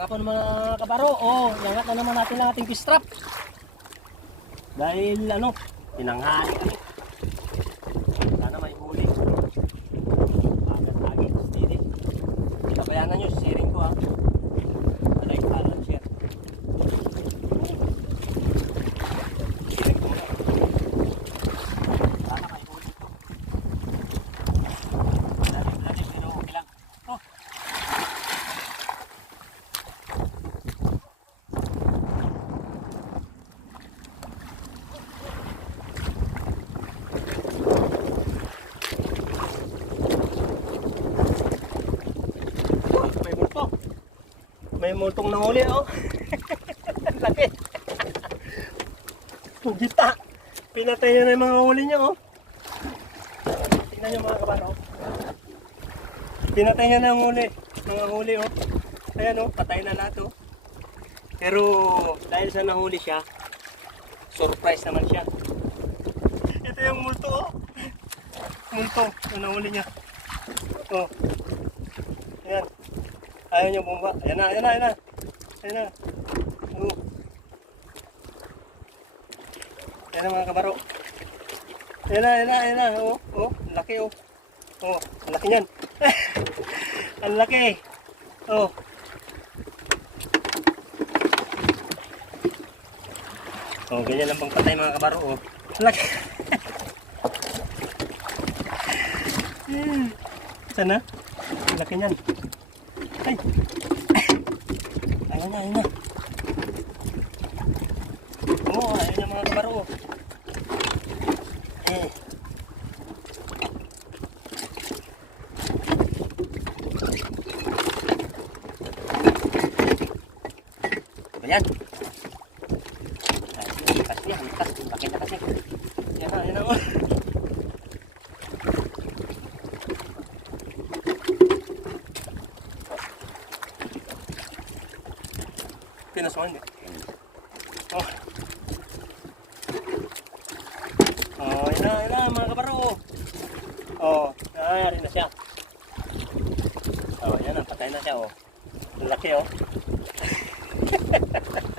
Kapon mga kabaro, oh, yangat na naman natin ang ating fish. Dahil ano, tinanghali kami. May multong nahuli, oh. Laki. Pugita. Pinatay na yung mga huli niya, oh. Tingnan niyo mga kabaro. Pinatay niya na yung huli. Mga huli, oh. Ayan, oh. Patay na lahat, oh. Pero dahil sa nahuli siya, surprise naman siya. Ito yung multo, oh. Multo. Yung nahuli niya. Oh. Ayaw niya bumaba. Ayan na, ayan na, ayan na. Ayan na. Oo. Ayan na mga kabaro. Ayan na, ayan na, ayan na. Oo, oo. Ang laki, oh. Oo, ang laki niyan. ang laki. Oo. Oh, ganyan lang pang patay mga kabaro, oh. Laki. Sana? Laki niyan. Ay! Ayun na, ayun na. Oo, ayun na mga kabaro. Eh. Ayan. Ay, likas niya, likas. Laki na kasi. Yan na, yan na. oh. Pinasuhan niya. Oh. Oh, yun na, yun na, mga kabaro. Oh, nangyari na siya. Oh, yan na, patay na siya, oh. Laki, oh.